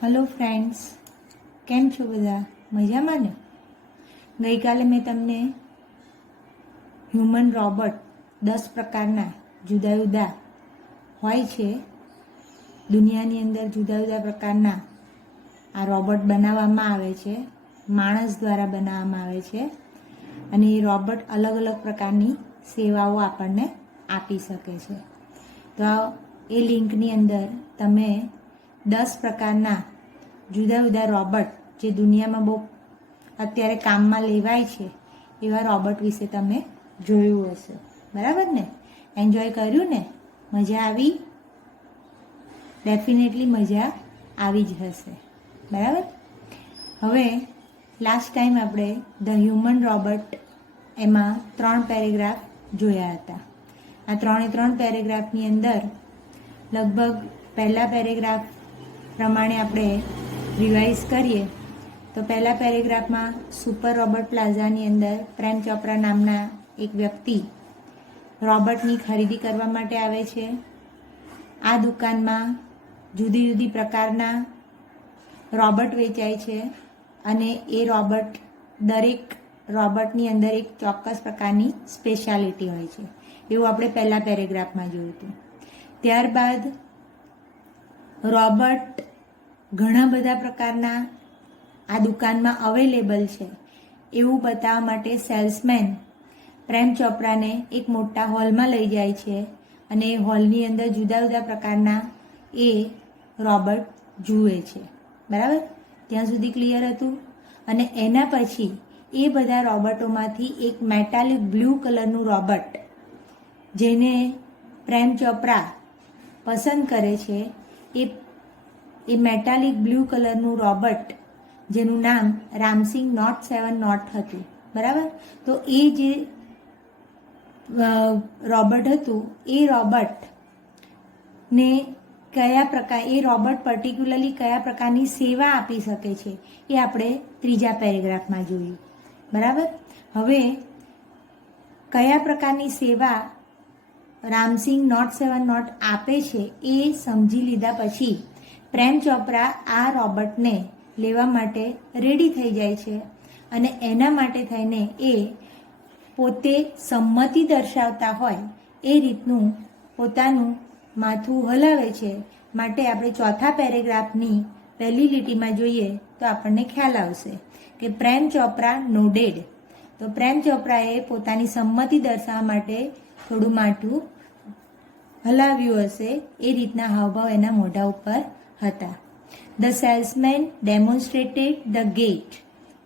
Hello friends, કેમ છો બધા? મજામાં ને? ગઈકાલે મેં તમને હ્યુમન રોબોટ 10 પ્રકારના જુદા જુદા હોય છે દુનિયાની અંદર, જુદા જુદા પ્રકારના આ રોબોટ બનાવવામાં આવે છે, માણસ દ્વારા બનાવવામાં આવે છે અને એ રોબોટ અલગ અલગ પ્રકારની સેવાઓ આપણને આપી શકે છે. તો એ લિંકની અંદર તમે 10 પ્રકારના જુદા જુદા રોબોટ જે દુનિયામાં બહુ અત્યારે કામમાં લેવાય છે એવા રોબોટ વિશે તમે જોયું હશે, બરાબર ને? એન્જોય કર્યું ને? મજા આવી? ડેફિનેટલી મજા આવી જ હશે, બરાબર? હવે લાસ્ટ ટાઈમ આપણે ધ હ્યુમન રોબોટ એમાં 3 પેરેગ્રાફ જોયા હતા. આ 3 પેરેગ્રાફની અંદર લગભગ પહેલા પેરેગ્રાફ પ્રમાણે આપણે રિવાઇઝ કરીએ તો પહેલા પેરેગ્રાફમાં સુપર રોબોટ પ્લાઝાની અંદર પ્રેમ ચોપરા નામના એક વ્યક્તિ રોબોટની ખરીદી કરવા માટે આવે છે. આ દુકાનમાં જુદી જુદી પ્રકારના રોબોટ વેચાય છે અને એ રોબોટ દરેક રોબોટની અંદર એક ચોક્કસ પ્રકારની સ્પેશિયાલિટી હોય છે, એવું આપણે પહેલા પેરેગ્રાફમાં જોયું હતું. ત્યારબાદ રોબોટ ઘણા બધા પ્રકારના આ દુકાનમાં અવેલેબલ છે એવું બતાવવા માટે સેલ્સમેન પ્રેમ ચોપરાને એક મોટા હોલમાં લઈ જાય છે અને એ હોલની અંદર જુદા જુદા પ્રકારના એ રોબોટ જુએ છે, બરાબર? ત્યાં સુધી ક્લિયર હતું? અને એના પછી એ બધા રોબોટોમાંથી એક મેટાલિક બ્લુ કલરનું રોબોટ જેને પ્રેમ ચોપરા પસંદ કરે છે, એ મેટાલિક બ્લુ કલરનું રોબોટ જેનું નામ રામસિંગ નોટ 7 નોટ હતું, બરાબર? તો એ જે રોબોટ હતું એ રોબોટને એ રોબોટ પર્ટિક્યુલરલી કયા પ્રકારની સેવા આપી શકે છે એ આપણે ત્રીજા પેરેગ્રાફમાં જોયું, બરાબર? હવે કયા પ્રકારની સેવા રામસિંગ નોટ 7 નોટ આપે છે એ સમજી લીધા પછી પ્રેમ ચોપરા આ રોબોટને લેવા માટે રેડી થઈ જાય છે અને એના માટે થઈને એ પોતે સંમતિ દર્શાવતા હોય એ રીતનું પોતાનું માથું હલાવે છે. માટે આપણે ચોથા પેરેગ્રાફની પહેલી લીટીમાં જોઈએ તો આપણને ખ્યાલ આવશે કે પ્રેમ ચોપરા નોડેડ. તો પ્રેમ ચોપરાએ પોતાની સંમતિ દર્શાવવા માટે થોડું માથું હલાવ્યું હશે, એ રીતના હાવભાવ એના મોઢા ઉપર હતા. The salesman demonstrated the gait,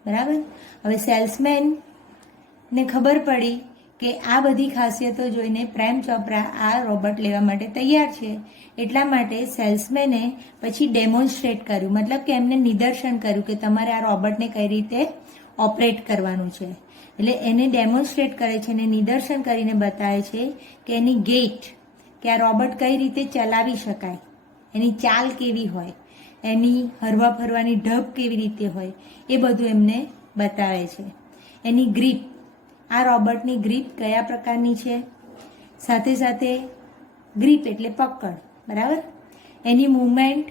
બરાબર? હવે સેલ્સમેનને ખબર પડી કે આ બધી ખાસિયતો જોઈને પ્રેમ ચોપરા આ રોબોટ લેવા માટે તૈયાર છે, એટલા માટે સેલ્સમેને પછી ડેમોન્સ્ટ્રેટ કર્યું, મતલબ કે એમને નિદર્શન કર્યું કે તમારે આ રોબોટને કઈ રીતે ઓપરેટ કરવાનું છે. એટલે એને ડેમોન્સ્ટ્રેટ કરે છે અને નિદર્શન કરીને બતાવે છે કે એની ગેટ, કે આ રોબોટ કઈ રીતે ચલાવી શકાય, એની ચાલ કેવી હોય, એની હરવા ફરવાની ઢબ કેવી રીતે હોય, એ બધું એમને બતાવે છે. એની ગ્રીપ, આ રોબોટની ગ્રીપ કયા પ્રકારની છે, સાથે સાથે ગ્રીપ એટલે પકડ, બરાબર? એની મૂવમેન્ટ,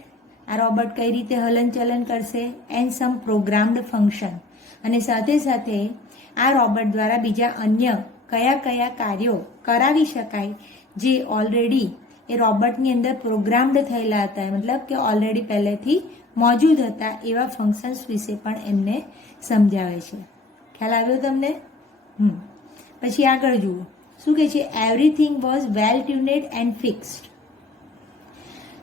આ રોબોટ કઈ રીતે હલનચલન કરશે, એન્ડ સમ પ્રોગ્રામ્ડ ફંક્શન, અને સાથે સાથે આ રોબોટ દ્વારા બીજા અન્ય કયા કયા કાર્યો કરાવી શકાય જે ઓલરેડી એ રોબોટની અંદર પ્રોગ્રામ્ડ થયેલા હતા, મતલબ કે ઓલરેડી પહેલેથી મોજૂદ હતા એવા ફંક્શન્સ વિશે પણ એમને સમજાવે છે. ખ્યાલ આવ્યો તમને? પછી આગળ જુઓ શું કહે છે. Everything was well tuned and fixed.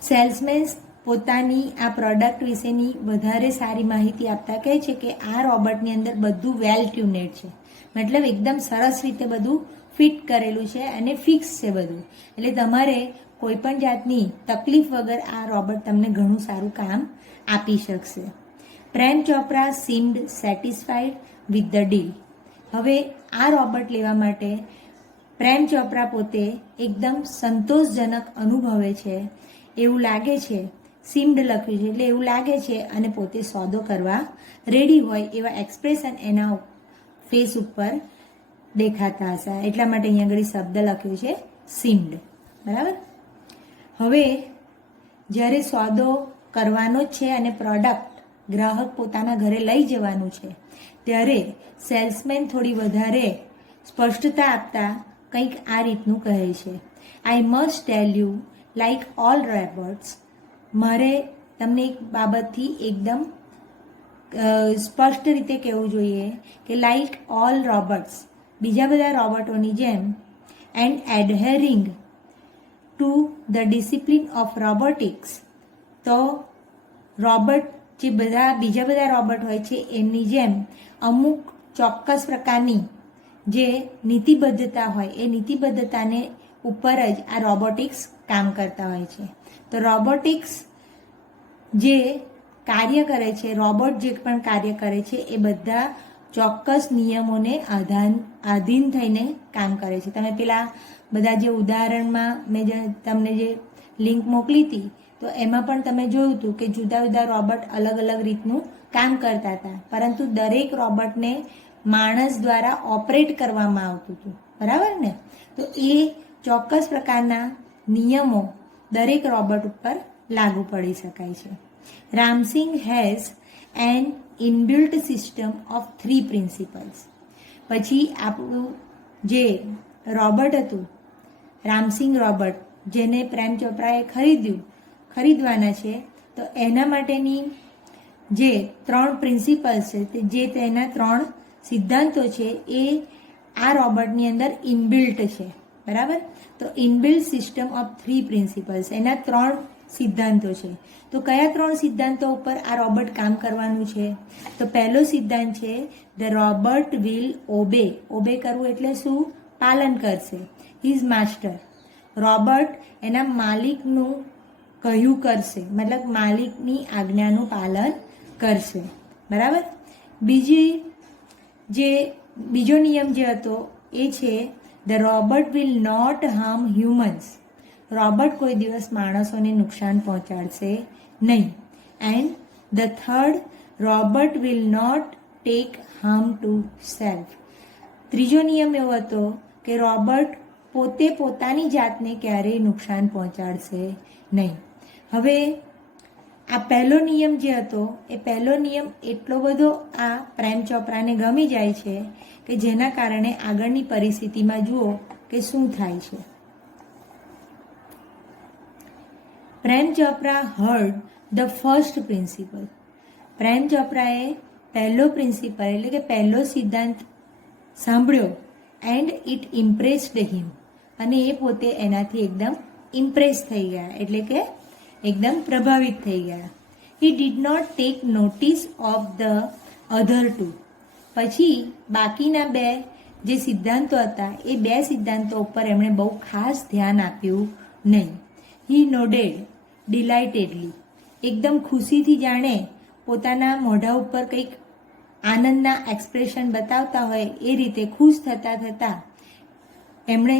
Salesman પોતાની આ પ્રોડક્ટ વિશેની વધારે સારી માહિતી આપતા કહે છે કે આ રોબોટની અંદર બધું વેલ ટ્યુનેડ છે, મતલબ એકદમ સરસ રીતે બધું ફિટ કરેલું છે અને ફિક્સ છે બધું, એટલે તમારે કોઈ પણ જાતની તકલીફ વગર આ રોબોટ તમને ઘણું સારું કામ આપી શકશે. Prem Chopra seemed satisfied with the deal. હવે આ રોબોટ લેવા માટે પ્રેમ ચોપરા પોતે એકદમ સંતોષજનક અનુભવે છે એવું લાગે છે. સીમ્ડ લખ્યું છે એટલે એવું લાગે છે અને પોતે સોદો કરવા રેડી હોય એવા એક્સપ્રેશન એના ફેસ ઉપર દેખાતા હશે, એટલા માટે અહીંયા આગળ શબ્દ લખ્યો છે સીમ્ડ, બરાબર? હવે જ્યારે સોદો કરવાનો જ છે અને પ્રોડક્ટ ગ્રાહક પોતાના ઘરે લઈ જવાનું છે, ત્યારે સેલ્સમેન થોડી વધારે સ્પષ્ટતા આપતા કંઈક આ રીતનું કહે છે, I must tell you like all robots, મારે તમને એક બાબતથી એકદમ સ્પષ્ટ રીતે કહેવું જોઈએ કે લાઈક ઓલ રોબોટ્સ, બીજા બધા રોબોટોની જેમ, and adhering to the discipline of robotics, તો રોબોટ જે બીજા બધા રોબોટ હોય છે એમની જેમ અમુક ચોક્કસ પ્રકારની જે નીતિબદ્ધતા હોય એ નીતિબદ્ધતાને ઉપર જ આ રોબોટિક્સ કામ કરતા હોય છે. તો રોબોટિક્સ જે કાર્ય કરે છે, રોબોટ જે પણ કાર્ય કરે છે એ બધા ચોક્કસ નિયમોને આધીન થઈને કામ કરે છે. તમે પેલા બધા જે ઉદાહરણમાં મેં તમને જે લિંક મોકલી હતી તો એમાં પણ તમે જોયું હતું કે જુદા જુદા રોબોટ અલગ અલગ રીતનું કામ કરતા હતા, પરંતુ દરેક રોબોટને માણસ દ્વારા ઓપરેટ કરવામાં આવતું હતું, બરાબર ને? તો એ ચોક્કસ પ્રકારના નિયમો દરેક રોબોટ ઉપર લાગુ પડી શકાય છે. Ram Singh has N inbuilt system of 3 principles. પછી આપણું જે રોબોટ હતું રામસિંગ રોબોટ, જેને પ્રેમ ચોપરાએ ખરીદવાના છે, તો એના માટેની જે 3 પ્રિન્સિપલ્સ છે, જે તેના 3 સિદ્ધાંતો છે એ આ રોબોટની અંદર ઇનબિલ્ટ છે, બરાબર? તો ઇનબિલ્ટ સિસ્ટમ ઓફ 3 પ્રિન્સિપલ્સ, એના 3 સિદ્ધાંતો છે. તો કયા 3 સિદ્ધાંતો ઉપર આ રોબોટ કામ કરવાનું છે? તો પહેલો સિદ્ધાંત છે the robot will obey. Obey કરવું એટલે શું? પાલન કરશે. હિઝ માસ્ટર, રોબોટ એના માલિકનું કહ્યું કરશે, મતલબ માલિકની આજ્ઞાનું પાલન કરશે, બરાબર? બીજો નિયમ જે હતો એ છે the robot will not harm humans. Robot કોઈ દિવસ માણસોને નુકસાન પહોંચાડશે નહીં. And the third, robot will not take harm to self. ત્રીજો નિયમ એવો હતો કે રોબોટ પોતે પોતાની જાતને ક્યારેય નુકસાન પહોંચાડશે નહીં. હવે આ પહેલો નિયમ જે હતો એ પહેલો નિયમ એટલો બધો આ પ્રેમ ચોપરાને ગમી જાય છે કે જેના કારણે આગળની પરિસ્થિતિમાં જુઓ કે શું થાય છે. Prem Chopra heard the first principle. Prem ચોપરાએ પહેલો પ્રિન્સિપલ એટલે કે પહેલો સિદ્ધાંત સાંભળ્યો, એન્ડ ઇટ ઇમ્પ્રેસ્ડ હિમ, અને એ પોતે એનાથી એકદમ ઇમ્પ્રેસ થઈ ગયા, એટલે કે એકદમ પ્રભાવિત થઈ ગયા. He did not take notice of the other 2. પછી બાકીના 2 જે સિદ્ધાંતો હતા એ 2 સિદ્ધાંતો ઉપર એમણે બહુ ખાસ ધ્યાન આપ્યું નહીં. હી નોડેડ ડિલાઇટેડલી, એકદમ ખુશીથી જાણે પોતાના મોઢા ઉપર કંઈક આનંદના એક્સપ્રેશન બતાવતા હોય એ રીતે ખુશ થતાં થતાં એમણે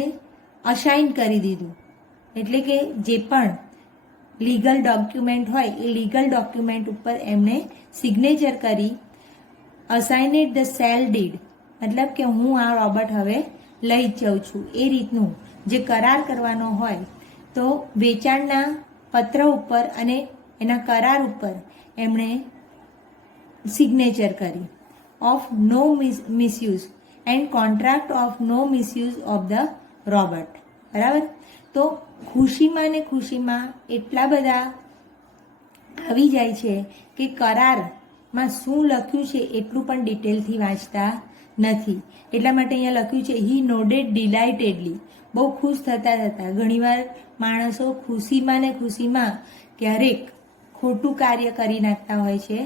અસાઇન કરી દીધું, એટલે કે જે પણ લીગલ ડોક્યુમેન્ટ હોય એ લીગલ ડોક્યુમેન્ટ ઉપર એમણે સિગ્નેચર કરી અસાઇનેડ ધ સેલ ડીડ, મતલબ કે હું આ રોબોટ હવે લઈ જ જાઉં છું, એ રીતનું જે કરાર કરવાનો હોય તો વેચાણના પત્ર ઉપર અને એના કરાર ઉપર એમણે સિગ્નેચર કરી. Of no misuse and contract of no misuse of the robot, બરાબર? તો ખુશીમાં ને ખુશીમાં એટલા બધા આવી જાય છે કે કરારમાં શું લખ્યું છે એટલું પણ ડિટેલથી વાંચતા નથી. એટલા માટે અહીંયા લખ્યું છે હી નોડેડ ડિલાઇટેડલી, બહુ ખુશ થતા થતા. ઘણીવાર માણસો ખુશીમાં ને ખુશીમાં ક્યારેક ખોટું કાર્ય કરી નાખતા હોય છે,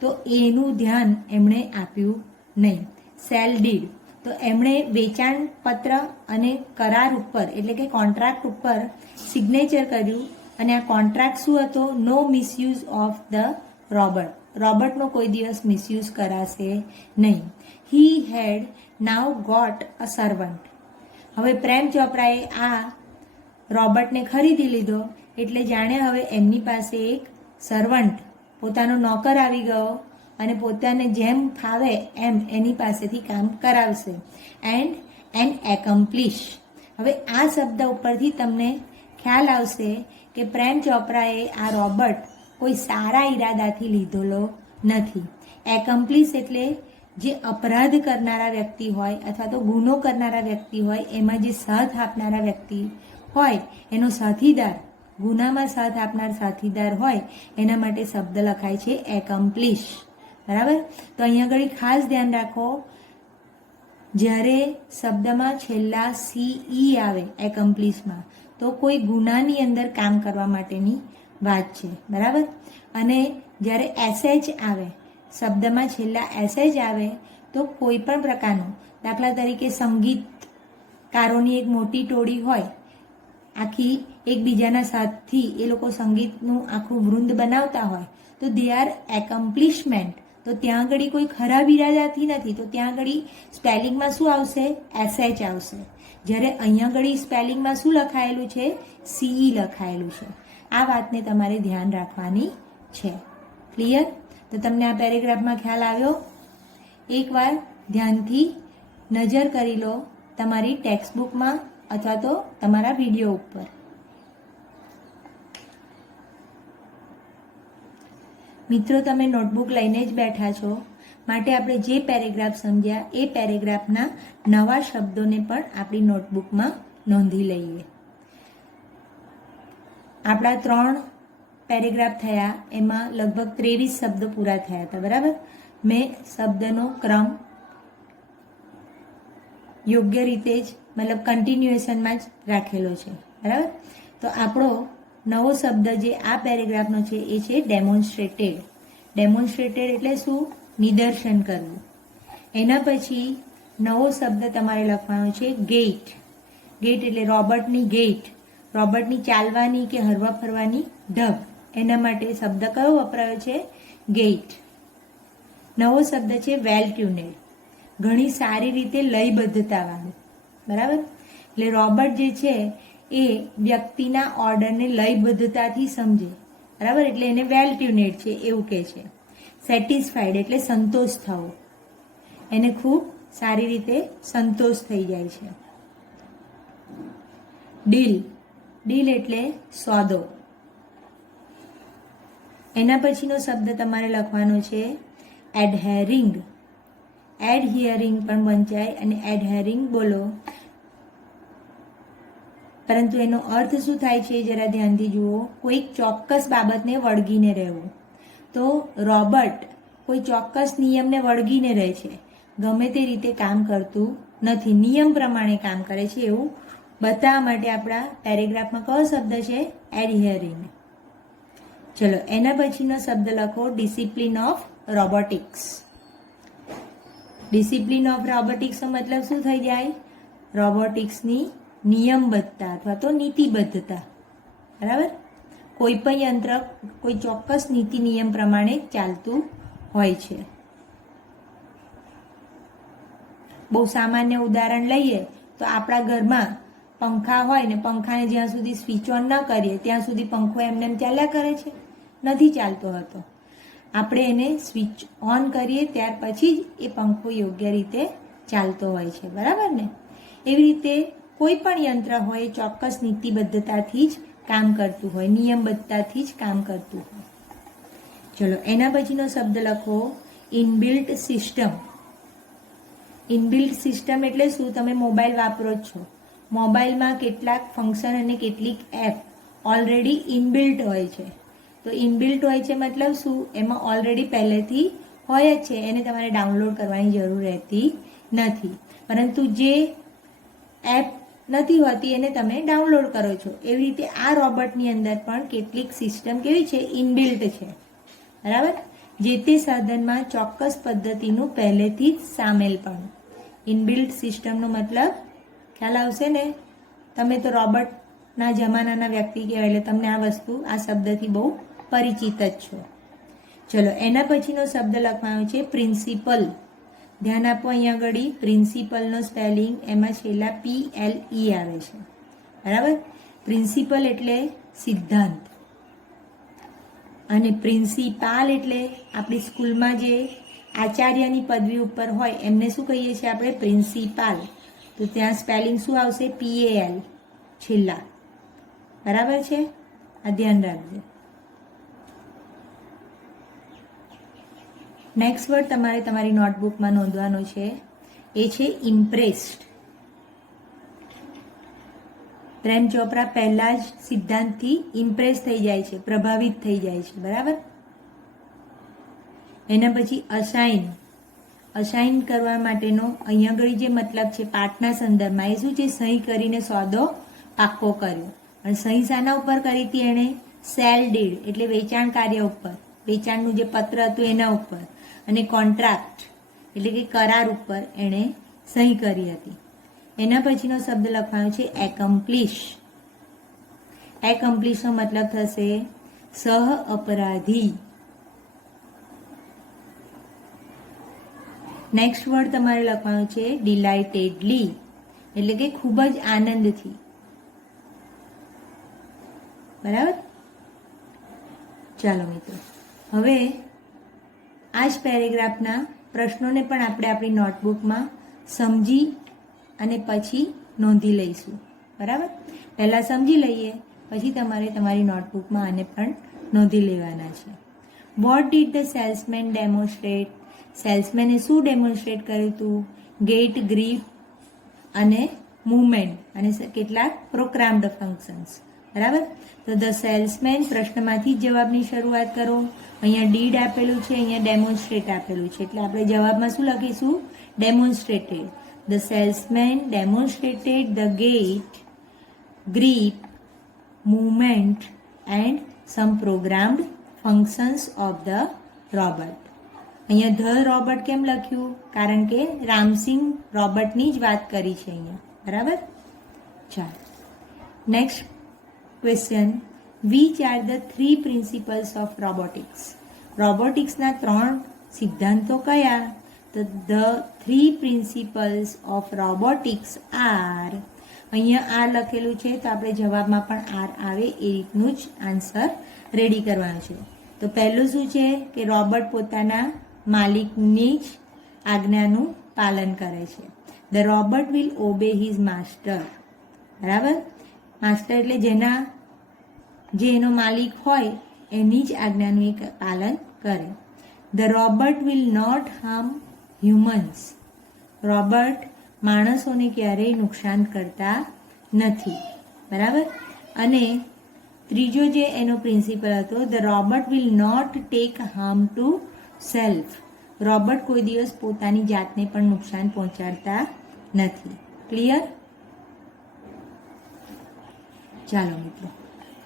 તો એનું ધ્યાન એમણે આપ્યું નહીં. સેલ ડીડ, તો એમણે વેચાણ પત્ર અને કરાર ઉપર એટલે કે કોન્ટ્રાક્ટ ઉપર સિગ્નેચર કર્યું, અને આ કોન્ટ્રાક્ટ શું હતો? નો મિસયુઝ ઓફ ધ રોબોટ. રોબોટનો કોઈ દિવસ મિસયુઝ કરાશે નહીં. હી હેડ નાવ ગોટ અ સર્વન્ટ. હવે પ્રેમ ચોપરાએ આ રોબોટને ખરીદી લીધો એટલે જાણે હવે એમની પાસે એક સર્વન્ટ, પોતાનો નોકર આવી ગયો અને પોતાને જેમ ફાવે એમ એની પાસેથી કામ કરાવશે. And an accomplish. હવે આ શબ્દ ઉપરથી તમને ખ્યાલ આવશે કે પ્રેમ ચોપરાએ આ રોબોટ કોઈ સારા ઈરાદાથી લીધેલો નથી. એકોમ્પ્લિસ એટલે જે અપરાધ કરનારા વ્યક્તિ હોય અથવા તો ગુનો કરનારા વ્યક્તિ હોય એમાં જે સાથ આપનારા વ્યક્તિ હોય એનો સાથીદાર, ગુનામાં સાથ આપનાર સાથીદાર હોય એના માટે શબ્દ લખાય છે એકોમ્પ્લિશ. બરાબર? તો અહીંયા આગળ ખાસ ધ્યાન રાખો, જ્યારે શબ્દમાં છેલ્લા CE આવે એકોમ્પ્લિશમાં તો કોઈ ગુનાની અંદર કામ કરવા માટેની વાત છે. બરાબર? અને જ્યારે SH આવે, શબ્દમાં છેલ્લા SH આવે તો કોઈ પણ પ્રકારનું, દાખલા તરીકે સંગીતકારોની એક મોટી ટોળી હોય, આખી એકબીજાના સાથથી એ લોકો સંગીતનું આખું વૃંદ બનાવતા હોય તો દે આર એકોમ્પ્લિશમેન્ટ. તો ત્યાં આગળ કોઈ ખરાબ ઈરાદાથી નથી, તો ત્યાં આગળ સ્પેલિંગમાં શું આવશે? SH આવશે. જ્યારે અહીંયા આગળ સ્પેલિંગમાં શું લખાયેલું છે? CE લખાયેલું છે. આ વાતને તમારે ધ્યાન રાખવાની છે. ક્લિયર? તો તમને આ પેરેગ્રાફમાં ખ્યાલ આવ્યો? એકવાર ધ્યાનથી નજર કરી લો તમારી ટેક્સ્ટબુકમાં અથવા તો તમારા વિડીયો ઉપર. મિત્રો, તમે નોટબુક લઈને જ બેઠા છો, માટે આપણે જે પેરેગ્રાફ સમજ્યા એ પેરેગ્રાફના નવા શબ્દોને પણ આપણી નોટબુકમાં નોંધી લઈએ. આપણા 3 પેરેગ્રાફ થયા, એમાં લગભગ 23 શબ્દો પૂરા થયા હતા. બરાબર? મેં શબ્દનો ક્રમ યોગ્ય રીતે જ, મતલબ કન્ટિન્યુએશનમાં જ રાખેલો છે. બરાબર? તો આપણો નવો શબ્દ જે આ પેરેગ્રાફનો છે એ છે ડેમોન્સ્ટ્રેટેડ. ડેમોન્સ્ટ્રેટેડ એટલે શું? નિદર્શન કરવું. એના પછી નવો શબ્દ તમારે લખવાનો છે ગેટ. ગેટ એટલે રોબર્ટની ગેટ, રોબર્ટની ચાલવાની કે હરવા ફરવાની ઢબ. એના માટે શબ્દ કયો વપરાયો છે? ગેટ. નવો શબ્દ છે વેલ ટ્યુનેડ, ઘણી સારી રીતે લયબદ્ધતાવાળું. બરાબર? એટલે રોબર્ટ જે છે એ વ્યક્તિના ઓર્ડરને લયબદ્ધતાથી સમજે. બરાબર? એટલે એને વેલ ટ્યુનેડ છે એવું કહે છે. સેટિસ્ફાઈડ એટલે સંતોષ થવો, એને ખૂબ સારી રીતે સંતોષ થઈ જાય છે. ડીલ. ડીલ એટલે સોદો. એના પછીનો શબ્દ તમારે લખવાનો છે એડહેરિંગ. એડહિયરિંગ પણ વંચાય અને એડહેરિંગ બોલો, પરંતુ એનો અર્થ શું થાય છે જરા ધ્યાનથી જુઓ. કોઈક ચોક્કસ બાબતને વળગીને રહેવું. તો રોબર્ટ કોઈ ચોક્કસ નિયમને વળગીને રહે છે, ગમે તે રીતે કામ કરતું નથી, નિયમ પ્રમાણે કામ કરે છે એવું બતાવવા માટે આપણા પેરેગ્રાફમાં કયો શબ્દ છે? એડહિયરિંગ. ચલો, એના પછીનો શબ્દ લખો discipline of robotics. Discipline of રોબોટિક્સનો મતલબ શું થઈ જાય? રોબોટિક્સની નિયમબદ્ધતા અથવા તો નીતિબદ્ધતા. બરાબર? કોઈ પણ યંત્ર કોઈ ચોક્કસ નીતિ નિયમ પ્રમાણે ચાલતું હોય છે. બહુ સામાન્ય ઉદાહરણ લઈએ તો આપણા ઘરમાં પંખા હોય ને, પંખાને જ્યાં સુધી સ્વિચ ઓન ન કરીએ ત્યાં સુધી પંખો એમને એમ ચાલ્યા કરે છે? નથી ચાલતો હતો. આપણે એને સ્વિચ ઓન કરીએ ત્યાર પછી જ એ પંખો યોગ્ય રીતે ચાલતો હોય છે. બરાબર ને? એવી રીતે કોઈ પણ યંત્ર હોય એ ચોક્કસ નીતિબદ્ધતાથી જ કામ કરતું હોય, નિયમબદ્ધતાથી જ કામ કરતું હોય. ચલો, એના પછીનો શબ્દ લખો ઇનબિલ્ટ સિસ્ટમ. ઇનબિલ્ટ સિસ્ટમ એટલે શું? તમે મોબાઈલ વાપરો જ છો, મોબાઈલમાં કેટલાક ફંક્શન અને કેટલીક એપ ઓલરેડી ઇનબિલ્ટ હોય છે. તો ઇનબિલ્ટ હોય છે મતલબ શું? એમાં ઓલરેડી પહેલેથી હોય જ છે, એને તમારે ડાઉનલોડ કરવાની જરૂર રહેતી નથી. પરંતુ જે એપ નથી હોતી એને તમે ડાઉનલોડ કરો છો. એવી રીતે આ રોબોટની અંદર પણ કેટલીક સિસ્ટમ કેવી છે? ઇનબિલ્ટ છે. બરાબર? જે તે સાધનમાં ચોક્કસ પદ્ધતિનું પહેલેથી જ સામેલ પણ. ઇનબિલ્ટ સિસ્ટમનો મતલબ ખ્યાલ આવશે ને? તમે તો રોબોટના જમાનાના વ્યક્તિ કહેવાય એટલે તમને આ વસ્તુ, આ શબ્દથી બહુ પરિચિત જ છો. ચલો, એના પછીનો શબ્દ લખવાનો છે પ્રિન્સિપલ. ધ્યાન આપો, અહીંયા આગળ પ્રિન્સિપલનો સ્પેલિંગ એમાં છેલ્લા PLE આવે છે. બરાબર? પ્રિન્સિપલ એટલે સિદ્ધાંત, અને પ્રિન્સિપાલ એટલે આપણી સ્કૂલમાં જે આચાર્યની પદવી ઉપર હોય એમને શું કહીએ છીએ આપણે? પ્રિન્સિપાલ. તો ત્યાં સ્પેલિંગ શું આવશે? PAL છેલ્લા. બરાબર છે? આ ધ્યાન રાખજો. નેક્સ્ટ વર્ડ તમારે તમારી નોટબુકમાં નોંધવાનો છે એ છે ઇમ્પ્રેસ્ડ. પ્રેમ ચોપરા પહેલા જ સિદ્ધાંતથી ઇમ્પ્રેસ થઈ જાય છે, પ્રભાવિત થઈ જાય છે, બરાબર. એના પછી અસાઇન કરવા માટેનો અહીંયા આગળ જે મતલબ છે પાઠના સંદર્ભમાં, એ શું છે? સહી કરીને સોદો પાક્કો કર્યો. અને સહી શાના ઉપર કરી હતી એણે? સેલ ડીડ એટલે વેચાણ કાર્ય ઉપર, વેચાણનું જે પત્ર હતું એના ઉપર. અને કોન્ટ્રાક્ટ એટલે કે કરાર ઉપર એણે સહી કરી હતી. એના પછીનો શબ્દ લખવાનો છે એકમ્પ્લિશ. એકમ્પ્લિશનો મતલબ થશે સહ અપરાધી. નેક્સ્ટ વર્ડ તમારે લખવાનો છે ડિલાઇટેડલી એટલે કે ખૂબ જ આનંદથી, બરાબર. ચાલો મિત્રો, હવે આ જ પેરેગ્રાફના પ્રશ્નોને પણ આપણે આપણી નોટબુકમાં સમજી અને પછી નોંધી લઈશું, બરાબર. પહેલાં સમજી લઈએ, પછી તમારે તમારી નોટબુકમાં આને પણ નોંધી લેવાના છે. What did the salesman demonstrate? સેલ્સમેને શું ડેમોન્સ્ટ્રેટ કર્યું હતું? ગેટ, ગ્રીપ અને મૂવમેન્ટ અને કેટલાક પ્રોગ્રામ્ડ ફંક્શન્સ, બરાબર. તો ધ સેલ્સમેન પ્રશ્નમાંથી જ જવાબની શરૂઆત કરો. અહીંયા ડીડ આપેલું છે, અહીંયા ડેમોન્સ્ટ્રેટ આપેલું છે, એટલે આપણે જવાબમાં શું લખીશું? Demonstrated. The salesman demonstrated the gait, grip, movement and some programmed functions of the robot. અહીંયા ધ રોબોટ કેમ લખ્યું? કારણ કે રામસિંગ રોબોટની જ વાત કરી છે અહીંયા, બરાબર. ચાલો next question. Which are the 3 principles of robotics? રોબોટિક્સના 3 સિદ્ધાંતો કયા? તો the 3 principles of robotics are, અહીંયા આર લખેલું છે તો આપણે જવાબમાં પણ આર આવે એ રીતનું જ આન્સર રેડી કરવાનો છે. તો પહેલું શું છે કે રોબોટ પોતાના માલિકની જ આજ્ઞાનું પાલન કરે છે. The robot will obey his master, બરાબર. માસ્ટર એટલે જે એનો માલિક હોય એની જ આજ્ઞાનું એક પાલન કરે. The robot will not harm humans. Robot માણસોને ક્યારેય નુકસાન કરતા નથી, બરાબર. અને ત્રીજો જે એનો પ્રિન્સિપલ હતો, the robot will not take harm to self. Robot કોઈ દિવસ પોતાની જાતને પણ નુકસાન પહોંચાડતા નથી. ક્લિયર? ચાલો મિત્રો,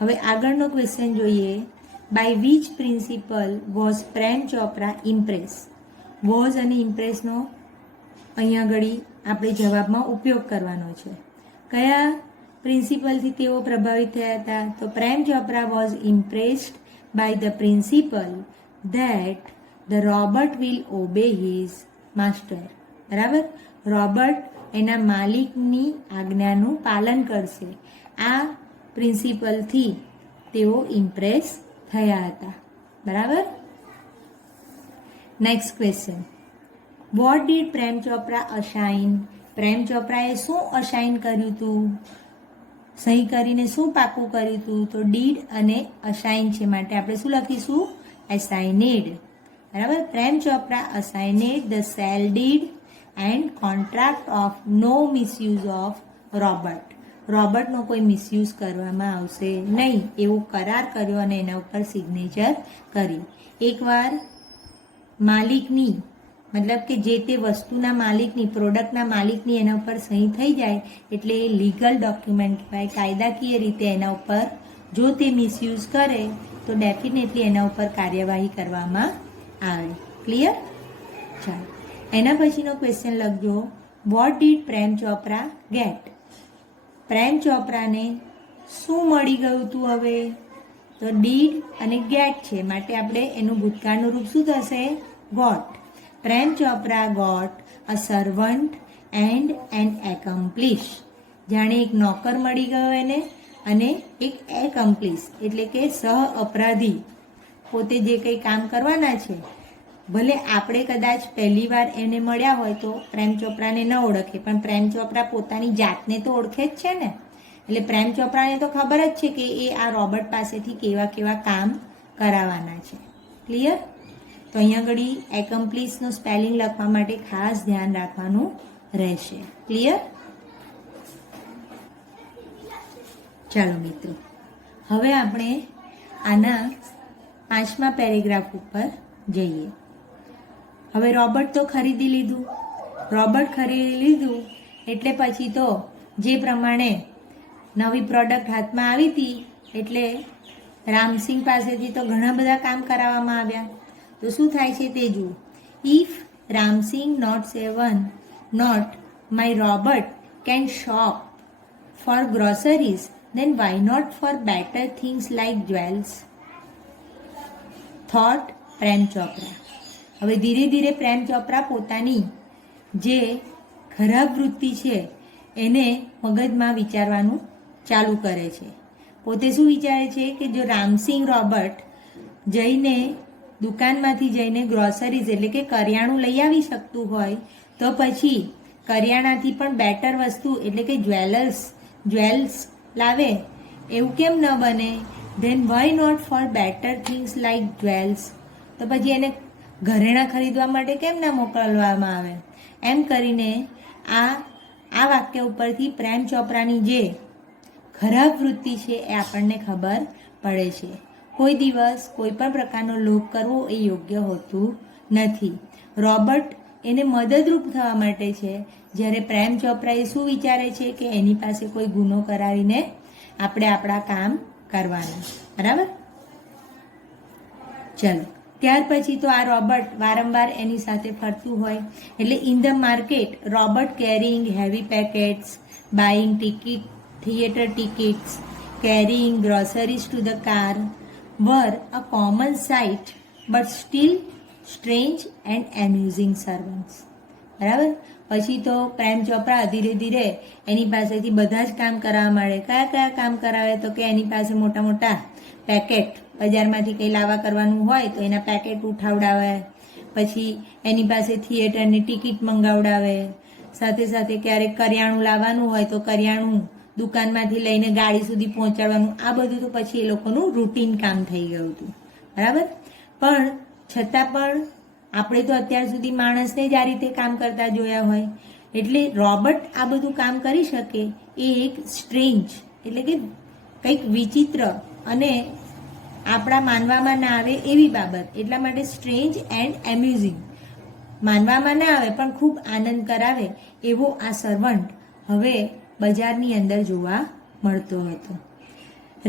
હવે આગળનો ક્વેશ્ચન જોઈએ. By which principle was Prem Chopra impress? Was અને ઇમ્પ્રેસનો અહીંયા ઘડી આપણે જવાબમાં ઉપયોગ કરવાનો છે. કયા પ્રિન્સિપલથી તેઓ પ્રભાવિત થયા હતા? તો Prem Chopra was impressed by the principle that the robot will obey his master, બરાબર. રોબોટ એના માલિકની આજ્ઞાનું પાલન કરશે. આ પ્રિન્સિપલથી તેઓ ઇમ્પ્રેસ થયા હતા, બરાબર. Next question. What did Prem Chopra assign? Prem ચોપરાએ શું અસાઇન કર્યું હતું? સહી કરીને શું પાકું કર્યું હતું? તો ડીડ અને અસાઇન છે, માટે આપણે શું લખીશું? એસાઇનેડ, બરાબર. Prem Chopra assigned the sale deed and contract of no misuse of robot. રોબોટનો કોઈ મિસયુઝ કરવામાં આવશે નહીં એવો કરાર કર્યો અને એના ઉપર સિગ્નેચર કરી. એકવાર માલિકની મતલબ કે જે તે વસ્તુના માલિકની, પ્રોડક્ટના માલિકની એના ઉપર સહી થઈ જાય એટલે એ લીગલ ડોક્યુમેન્ટ કહેવાય. કાયદાકીય રીતે એના ઉપર જો તે મિસયુઝ કરે તો ડેફિનેટલી એના ઉપર કાર્યવાહી કરવામાં આવે. ક્લિયર? ચાલો એના પછીનો ક્વેશ્ચન લખજો. What did Prem Chopra get? Prem ચોપરાને શું મળી ગયું હતું? હવે તો ડીડ અને ગેટ છે, માટે આપણે એનું ભૂતકાળનું રૂપ શું થશે? Got. Prem Chopra got a servant and an accomplish. જાણે એક નોકર મળી ગયો એને અને એક એકમ્પ્લિશ એટલે કે સહ અપરાધી. પોતે જે કંઈ કામ કરવાના છે, ભલે આપણે કદાચ પહેલી વાર એને મળ્યા હોય તો પ્રેમ ચોપરાને ન ઓળખે, પણ પ્રેમ ચોપરા પોતાની જાતને તો ઓળખે જ છે ને. એટલે પ્રેમ ચોપરાને તો ખબર જ છે કે એ આ રોબોટ પાસેથી કેવા કેવા કામ કરાવવાના છે. ક્લિયર? તો અહીંયા આગળ એકોમ્પ્લિસનું સ્પેલિંગ લખવા માટે ખાસ ધ્યાન રાખવાનું રહેશે. ક્લિયર? ચાલો મિત્રો, હવે આપણે આના 5મા પેરેગ્રાફ ઉપર જઈએ. હવે રોબોટ તો ખરીદી લીધું. રોબોટ ખરીદી લીધું એટલે પછી તો જે પ્રમાણે નવી પ્રોડક્ટ હાથમાં આવી હતી એટલે રામસિંગ પાસેથી તો ઘણા બધા કામ કરાવવામાં આવ્યા. તો શું થાય છે તે જુઓ. If Ramsingh note my robot can shop for groceries then why not for better things like jewels? Thought Prem Chopra. હવે ધીરે ધીરે પ્રેમ ચોપરા પોતાની જે ખરાબ વૃત્તિ છે એને મગજમાં વિચારવાનું ચાલુ કરે છે. પોતે શું વિચારે છે કે જો રામસિંગ રોબોટ જઈને દુકાનમાંથી જઈને ગ્રોસરીઝ એટલે કે કરિયાણું લઈ આવી શકતું હોય તો પછી કરિયાણાથી પણ બેટર વસ્તુ એટલે કે જ્વેલ્સ લાવે એવું કેમ ન બને? Then why not for better things like jewels. તો પછી એને ઘરેણાં ખરીદવા માટે કેમ ના મોકલવામાં આવે? એમ કરીને આ વાક્ય ઉપરથી પ્રેમ ચોપરાની જે ખરાબ વૃત્તિ છે એ આપણને ખબર પડે છે. કોઈ દિવસ કોઈ પણ પ્રકારનો લોભ કરવો એ યોગ્ય હોતું નથી. રોબોટ એને મદદરૂપ થવા માટે છે, જ્યારે પ્રેમ ચોપરા એ શું વિચારે છે કે એની પાસે કોઈ ગુનો કરાવીને આપણે આપણા કામ કરવાના. બરાબર? ચલો, ત્યાર પછી તો આ રોબોટ વારંવાર એની સાથે ફરતું હોય એટલે in the market robot carrying heavy packets, buying theater tickets, carrying groceries to the car were a common sight but still strange and amusing servants. બરાબર? પછી તો પ્રેમ ચોપરા ધીરે ધીરે એની પાસેથી બધા જ કામ કરાવવા માંડે. કયા કયા કામ કરાવે? તો કે એની પાસે મોટા મોટા પેકેટ, બજારમાંથી કંઈ લાવવા કરવાનું હોય તો એના પેકેટ ઉઠાવડાવે. પછી એની પાસે થિયેટરની ટિકિટ મંગાવડાવે. સાથે સાથે ક્યારેક કરિયાણું લાવવાનું હોય તો કરિયાણું દુકાનમાંથી લઈને ગાડી સુધી પહોંચાડવાનું. આ બધું તો પછી એ લોકોનું રૂટીન કામ થઈ ગયું હતું. બરાબર? પણ છતાં પણ આપણે તો અત્યાર સુધી માણસને જ આ રીતે કામ કરતા જોયા હોય એટલે રોબોટ આ બધું કામ કરી શકે એ એક સ્ટ્રેન્જ એટલે કે કંઈક વિચિત્ર અને આપણા માનવામાં ના આવે એવી બાબત. એટલા માટે સ્ટ્રેન્જ એન્ડ એમ્યુઝિંગ, માનવામાં ના આવે પણ ખૂબ આનંદ કરાવે એવો આ સર્વન્ટ હવે બજારની અંદર જોવા મળતો હતો.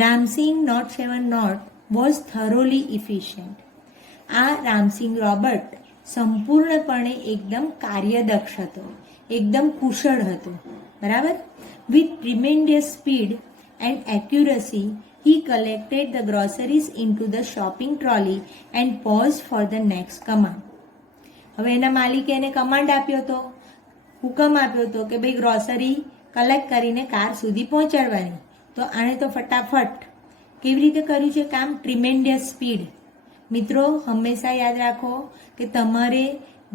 Ramsingh note was thoroughly efficient. આ રામસિંગ રોબોટ સંપૂર્ણપણે એકદમ કાર્યદક્ષ હતો, એકદમ કુશળ હતો. બરાબર? With tremendous speed and accuracy he collected the groceries into the shopping trolley and paused for the next command. હવે એના માલિકે એને કમાન્ડ આપ્યો હતો, હુકમ આપ્યો હતો કે ભાઈ ગ્રોસરી કલેક્ટ કરીને કાર સુધી પહોંચાડવાની. તો આણે તો ફટાફટ કેવી રીતે કર્યું છે કામ? ટ્રીમેન્ડિયસ સ્પીડ. મિત્રો, હંમેશા યાદ રાખો કે તમારે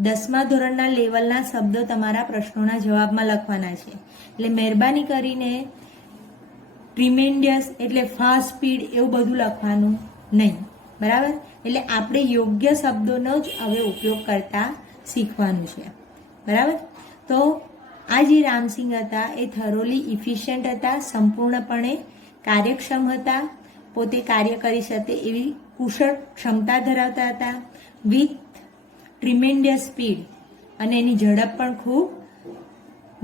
10મા ધોરણના લેવલના શબ્દો તમારા પ્રશ્નોના જવાબમાં લખવાના છે. એટલે મહેરબાની કરીને ટ્રીમેન્ડિયસ એટલે ફાસ્ટ સ્પીડ એવું બધું લખવાનું નહીં. બરાબર? એટલે આપણે યોગ્ય શબ્દોનો જ હવે ઉપયોગ કરતા શીખવાનું છે. બરાબર? તો આ જે રામસિંગ હતા એ થોરોલી ઇફિશિયન્ટ હતા, સંપૂર્ણપણે કાર્યક્ષમ હતા, પોતે કાર્ય કરી શકે એવી કુશળ ક્ષમતા ધરાવતા હતા. વિથ ટ્રીમેન્ડિયસ સ્પીડ, અને એની ઝડપ પણ ખૂબ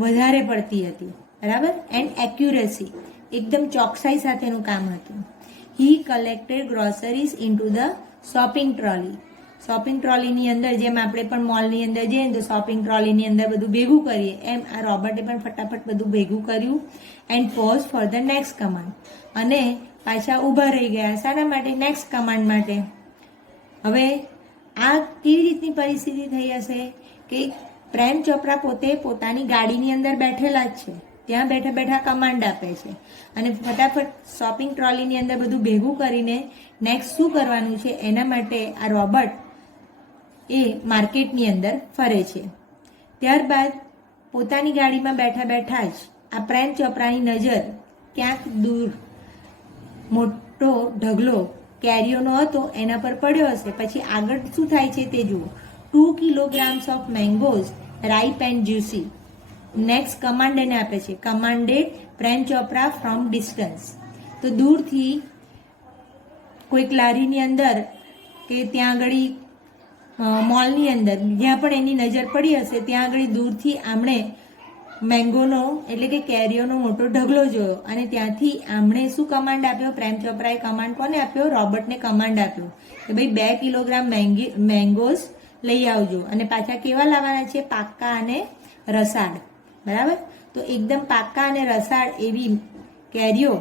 વધારે પડતી હતી. બરાબર? એન્ડ એક્યુરેસી, એકદમ ચોકસાઈ સાથેનું કામ હતું. He collected groceries into the shopping trolley. Shopping ટ્રોલીની અંદર જેમ આપણે પણ મોલની અંદર જઈએ તો શોપિંગ ટ્રોલીની અંદર બધું ભેગું કરીએ એમ આ રોબોટે પણ ફટાફટ બધું ભેગું કર્યું. And pause for the next command, અને પાછા ઊભા રહી ગયા. શાના માટે? નેક્સ્ટ કમાન્ડ માટે. હવે આ કેવી રીતની પરિસ્થિતિ થઈ હશે કે પ્રેમ ચોપરા પોતે પોતાની ગાડીની અંદર બેઠેલા જ છે, ત્યાં બેઠા બેઠા કમાન્ડ આપે છે અને ફટાફટ શોપિંગ ટ્રોલીની અંદર બધું ભેગું કરીને નેક્સ્ટ શું કરવાનું છે એના માટે આ રોબોટ એ માર્કેટની અંદર ફરે છે. ત્યારબાદ પોતાની ગાડીમાં બેઠા બેઠા જ આ પ્રેમ ચોપરાની નજર ક્યાંક દૂર મોટો ઢગલો કેરીઓનો હતો એના પર પડ્યો હશે. પછી આગળ શું થાય છે તે જુઓ. 2 kilograms of mangoes ripe and juicy. Next command એને આપે છે, commanded Prem Chopra from distance. તો દૂરથી કોઈક લારીની અંદર કે ત્યાં આગળ મોલની અંદર જ્યાં પણ એની નજર પડી હશે ત્યાં આગળ દૂરથી આમણે મેંગોનો એટલે કે કેરીઓનો મોટો ઢગલો જોયો અને ત્યાંથી આમણે શું કમાન્ડ આપ્યો? પ્રેમ ચોપરાએ કમાન્ડ કોને આપ્યો? રોબર્ટને કમાન્ડ આપ્યો કે ભાઈ 2 કિલોગ્રામ મેંગોઝ લઈ આવજો. અને પાછા કેવા લાવવાના છે? પાક્કા અને રસાળ. બરાબર? તો એકદમ પાક્કા અને રસાળ એવી કેરીઓ,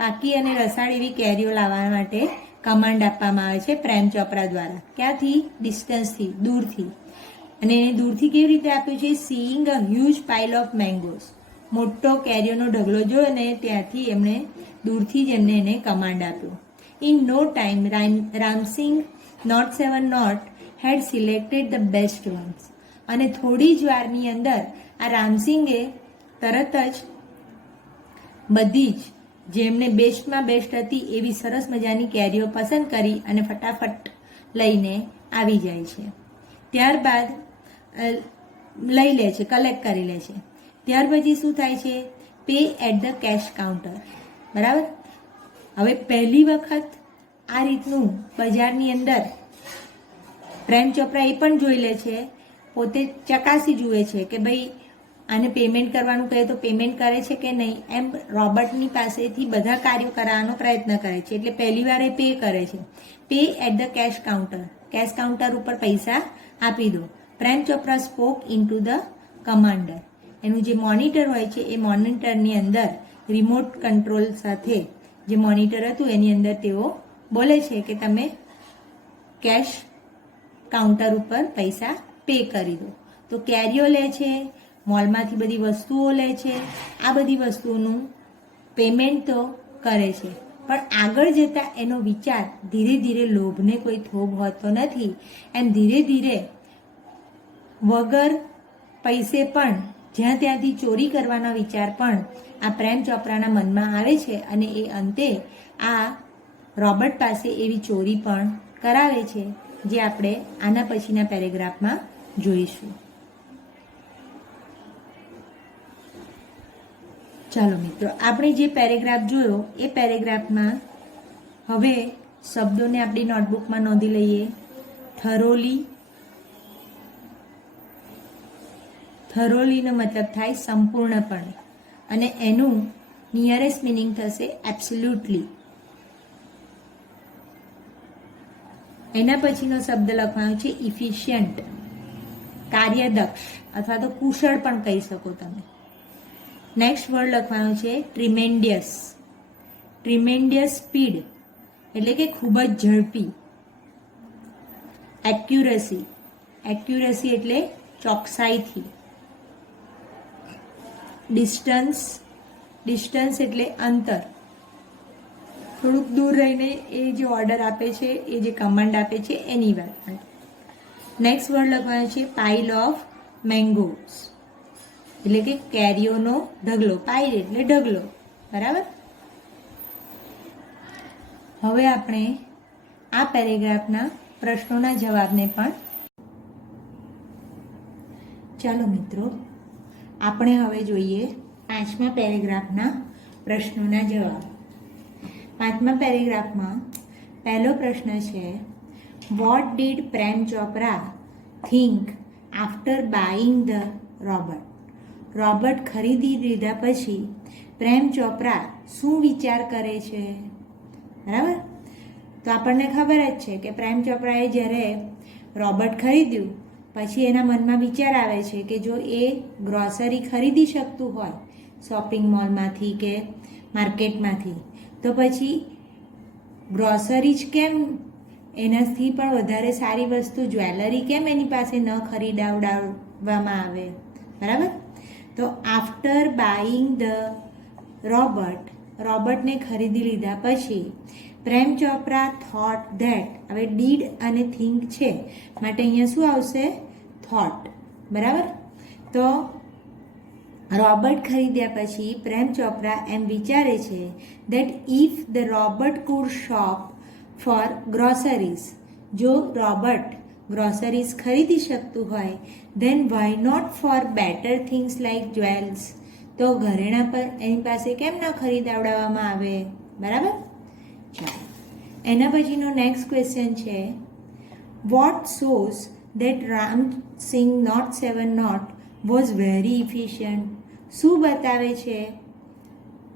પાકી અને રસાળ એવી કેરીઓ લાવવા માટે કમાન્ડ આપવામાં આવે છે પ્રેમ ચોપરા દ્વારા. ક્યાંથી? ડિસ્ટન્સથી, દૂરથી. અને એને દૂરથી કેવી રીતે આપ્યું છે? Seeing a huge pile of mangoes. મોટો કેરીઓનો ઢગલો જોયો અને ત્યાંથી એમણે દૂરથી જ એને કમાન્ડ આપ્યો. In no time Ramsingh note 7 note had selected the best ones. અને થોડી જ વારની અંદર આ રામસિંગે તરત જ બધી જ જેમને બેસ્ટમાં બેસ્ટ હતી એવી સરસ મજાની કેરીઓ પસંદ કરી અને ફટાફટ લઈને આવી જાય છે. ત્યારબાદ લઈ લે છે, કલેક્ટ કરી લે છે. ત્યાર પછી શું થાય છે? Pay at the cash counter. બરાબર? હવે પહેલી વખત આ રીતનું બજારની અંદર પ્રેમ ચોપરા એ પણ જોઈ લે છે, પોતે ચકાસી જુએ છે કે ભાઈ આને પેમેન્ટ કરવાનું કહે તો પેમેન્ટ કરે છે કે નહીં. એમ રોબર્ટની પાસેથી બધા કાર્યો કરાવવાનો પ્રયત્ન કરે છે. એટલે પહેલી વાર એ પે કરે છે. Pay at the cash counter. Cash counter ઉપર પૈસા આપી દો. Prem Chopra spoke in to the commander. એનું જે મોનિટર હોય છે એ મોનિટરની અંદર રિમોટ કંટ્રોલ સાથે જે મોનિટર હતું એની અંદર તેઓ બોલે છે કે તમે કેશ કાઉન્ટર ઉપર પૈસા પે કરી દો. તો કેરીઓ લે છે, મોલમાંથી બધી વસ્તુઓ લે છે, આ બધી વસ્તુઓનું પેમેન્ટ તો કરે છે. પણ આગળ જતાં એનો વિચાર ધીરે ધીરે લોભને કોઈ થોભ હોતો નથી. એમ ધીરે ધીરે વગર પૈસે પણ જ્યાં ત્યાંથી ચોરી કરવાનો વિચાર પણ આ પ્રેમ ચોપરાના મનમાં આવે છે અને એ અંતે આ રોબર્ટ પાસે એવી ચોરી પણ કરાવે છે, જે આપણે આના પછીના પેરેગ્રાફમાં જોઈશું. ચાલો મિત્રો, આપણે જે પેરેગ્રાફ જોયો એ પેરેગ્રાફમાં હવે શબ્દોને આપણી નોટબુકમાં નોંધી લઈએ. થરોલીનો મતલબ થાય સંપૂર્ણપણે અને એનું નિયરેસ્ટ મિનિંગ થશે એબ્સોલ્યુટલી. એના પછીનો શબ્દ લખવાનો છે ઇફિશિયન્ટ, કાર્યદક્ષ અથવા તો કુશળ પણ કહી શકો તમે. નેક્સ્ટ વર્ડ લખવાનો છે ટ્રીમેન્ડિયસ. ટ્રીમેન્ડિયસ સ્પીડ એટલે કે ખૂબ જ ઝડપી. એક્યુરસી. એક્યુરસી એટલે ચોકસાઈથી. ડિસ્ટન્સ એટલે અંતર. થોડુંક દૂર રહીને એ જે ઓર્ડર આપે છે, એ જે કમાન્ડ આપે છે એની વાત. નેક્સ્ટ વર્ડ લખવાનો છે પાઇલ ઓફ મેંગોઝ એટલે કે કેરીઓનો ઢગલો. પાઇલ એટલે ઢગલો. બરાબર? હવે આપણે આ પેરેગ્રાફના પ્રશ્નોના જવાબને પણ ચાલો મિત્રો, આપણે હવે જોઈએ 5મા પેરેગ્રાફના પ્રશ્નોના જવાબ. 5મા પેરેગ્રાફમાં પહેલો પ્રશ્ન છે, what did Prem Chopra think after buying the robot. Robot ખરીદી લીધા પછી પ્રેમ ચોપરા શું વિચાર કરે છે? બરાબર? તો આપણને ખબર જ છે કે પ્રેમ ચોપરાએ જ્યારે રોબર્ટ ખરીદ્યું પછી એના મનમાં વિચાર આવે છે કે જો એ ગ્રોસરી ખરીદી શકતું હોય શોપિંગ મોલમાંથી કે માર્કેટમાંથી, તો પછી ગ્રોસરી જ કેમ, એનાથી પણ વધારે સારી વસ્તુ જ્વેલરી કેમ એની પાસે ન ખરીદાવડાવવામાં આવે. બરાબર? તો આફ્ટર બાઇંગ ધ રોબર્ટને ખરીદી લીધા પછી પ્રેમ ચોપરા થોટ ધેટ. હવે ડીડ અને થિંક છે માટે અહીંયા શું આવશે? થોટ. બરાબર? તો રોબર્ટ ખરીદ્યા પછી પ્રેમ ચોપરા એમ વિચારે છે that if the robot could shop for groceries. જો રોબોટ ગ્રોસરીઝ ખરીદી શકતું હોય then why not for better things like jewels. તો ઘરેણાં પર એની પાસે કેમ ન ખરીદાવડાવવામાં આવે? બરાબર. ચાલો એના પછીનો નેક્સ્ટ ક્વેશ્ચન છે what shows that Ramsingh note 7 note was very efficient. શું બતાવે છે,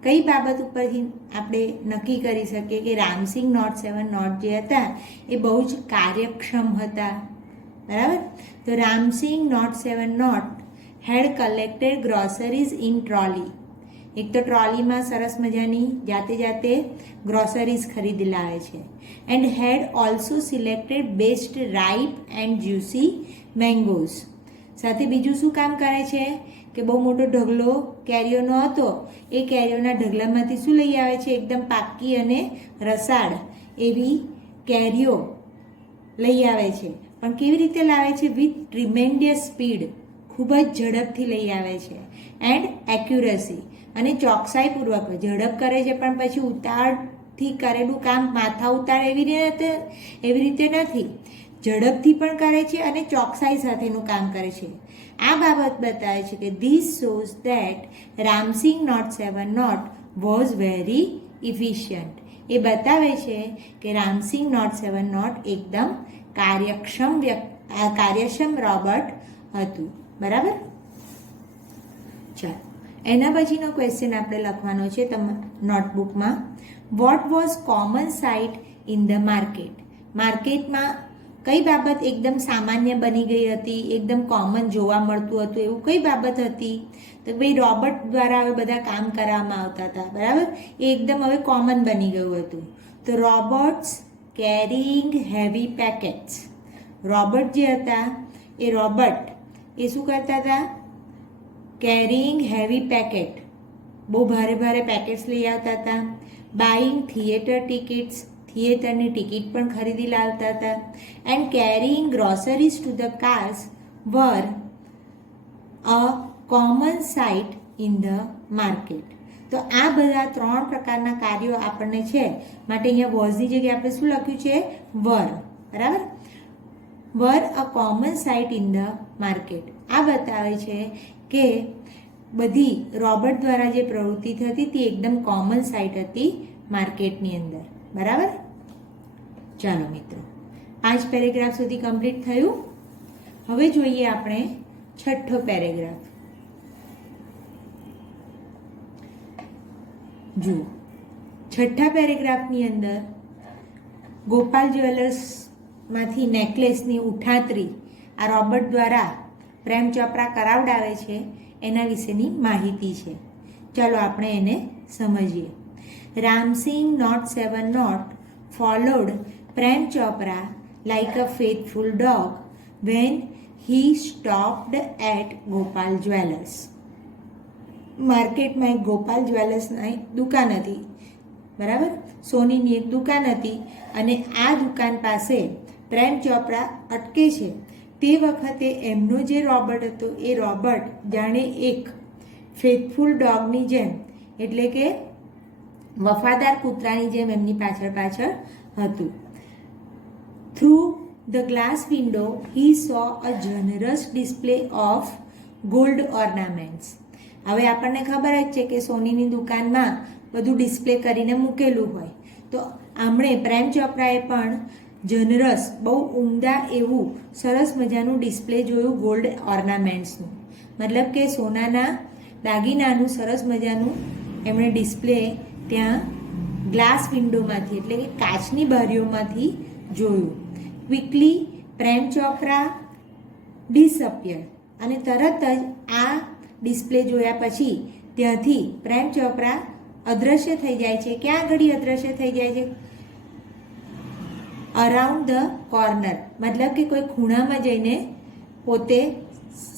કઈ બાબત ઉપરથી આપણે નક્કી કરી શકીએ કે રામસિંગ નોટ 7 નોટ જે હતા એ બહુ જ કાર્યક્ષમ હતા? બરાબર. તો Ramsingh note 7 note had collected groceries in trolley. એક તો ટ્રોલીમાં સરસ મજાની જાતે ગ્રોસરીઝ ખરીદી લાવે છે. And had also selected best ripe and juicy mangoes. સાથે બીજું શું કામ કરે છે કે બહુ મોટો ઢગલો કેરીઓનો હતો, એ કેરીઓના ઢગલામાંથી શું લઈ આવે છે? એકદમ પાકી અને રસાળ એવી કેરીઓ લઈ આવે છે. પણ કેવી રીતે લાવે છે? વિથ ટ્રીમેન્ડિયસ સ્પીડ, ખૂબ જ ઝડપથી લઈ આવે છે. એન્ડ એક્યુરસી, અને ચોકસાઈપૂર્વક ઝડપ કરે છે પણ પછી ઉતાળથી કરેલું કામ માથા ઉતાર એવી રીતે નથી, ઝડપથી પણ કરે છે અને ચોકસાઈ સાથેનું કામ કરે છે. આ બાબત બતાવે છે કે this shows that Ramsingh note 7 note was very efficient. એ બતાવે છે કે રામસિંગ નોટ 7 નોટ એકદમ કાર્યક્ષમ રોબોટ હતું. બરાબર. ચાલો એના પછીનો ક્વેશ્ચન આપણે લખવાનો છે નોટબુકમાં. What was common sight in the market. માર્કેટમાં કઈ બાબત એકદમ સામાન્ય બની ગઈ હતી, એકદમ કોમન જોવા મળતું હતું, એવું કઈ બાબત હતી? તો ભાઈ રોબોટ દ્વારા હવે બધા કામ કરવામાં આવતા હતા. બરાબર. એ એકદમ હવે કોમન બની ગયું હતું. તો robots caring heavy packets. Robot જે હતા એ શું કરતા હતા? કેરીંગ હેવી પેકેટ, બહુ ભારે પેકેટ્સ લઈ આવતા હતા. બાઇંગ થિયેટર ટિકિટ્સ, થિયેટરની ટિકિટ પણ ખરીદી લાવતા હતા. And carrying groceries to the cars were a common sight in the market. તો આ બધા 3 પ્રકારના કાર્યો આપણને છે, માટે અહીંયા વોઝની જગ્યાએ આપણે શું લખ્યું છે? વર. બરાબર. Were a common sight in the market. આ બતાવે છે કે બધી રોબોટ દ્વારા જે પ્રવૃત્તિ થતી તે એકદમ કોમન સાઇટ હતી માર્કેટની અંદર. બરાબર. ચાલો મિત્રો, 5 પેરેગ્રાફ સુધી કમ્પ્લીટ થયું. હવે જોઈએ આપણે 6થો પેરેગ્રાફ. જુઓ, 6થા પેરેગ્રાફની અંદર ગોપાલ જ્વેલર્સમાંથી નેકલેસની ઉઠાંતરી આ રોબોટ દ્વારા પ્રેમ ચોપરા કરાવડાવે છે એના વિશેની માહિતી છે. ચાલો આપણે એને સમજીએ. Ramsingh note 7 note followed Prem Chopra like a faithful dog when he stopped at Gopal jewellers. માર્કેટમાં એક ગોપાલ જ્વેલર્સની દુકાન હતી. બરાબર. સોનીની એક દુકાન હતી અને આ દુકાન પાસે પ્રેમ ચોપરા અટકે છે. તે વખતે એમનો જે રોબોટ હતો એ રોબોટ જાણે એક ફેથફુલ ડોગની જેમ, એટલે કે વફાદાર કૂતરાની જેમ એમની પાછળ હતું. Through the glass window he so a જનરસ display of gold ornaments. હવે આપણને ખબર જ છે કે સોનીની દુકાનમાં બધું ડિસ્પ્લે કરીને મૂકેલું હોય, તો આમણે પ્રેમ ચોપરાએ પણ જનરસ, બહુ ઉમદા એવું સરસ મજાનું ડિસ્પ્લે જોયું ગોલ્ડ ઓર્નામેન્ટ્સનું. મતલબ કે સોનાના દાગીનાનું સરસ મજાનું એમણે ડિસ્પ્લે ત્યાં ગ્લાસ વિન્ડોમાંથી, એટલે કે કાચની બારીઓમાંથી જોયું. ક્વિકલી પ્રેમ ચોપરા ડિસઅપિયર, અને તરત જ આ ડિસ્પ્લે જોયા પછી ત્યાંથી પ્રેમ ચોપરા અદૃશ્ય થઈ જાય છે. ક્યાં ઘડી અદૃશ્ય થઈ જાય છે? અરાઉન્ડ ધ કોર્નર, મતલબ કે કોઈ ખૂણામાં જઈને પોતે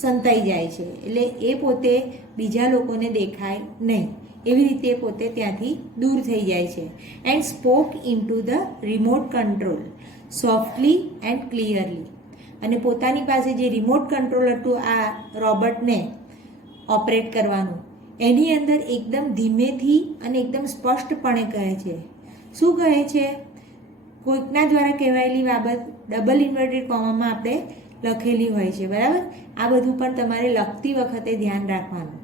સંતાઈ જાય છે, એટલે એ પોતે બીજા લોકોને દેખાય નહીં એવી રીતે પોતે ત્યાંથી દૂર થઈ જાય છે. And spoke in to the remote control softly and clearly. અને પોતાની પાસે જે રિમોટ કંટ્રોલ હતું આ રોબોટને ઓપરેટ કરવાનું, એની અંદર એકદમ ધીમેથી અને એકદમ સ્પષ્ટપણે કહે છે. શું કહે છે? કોઈકના દ્વારા કહેવાયેલી બાબત ડબલ ઇન્વર્ટેડ કોમામાં આપણે લખેલી હોય છે, બરાબર. આ બધું પણ તમારે લખતી વખતે ધ્યાન રાખવાનું.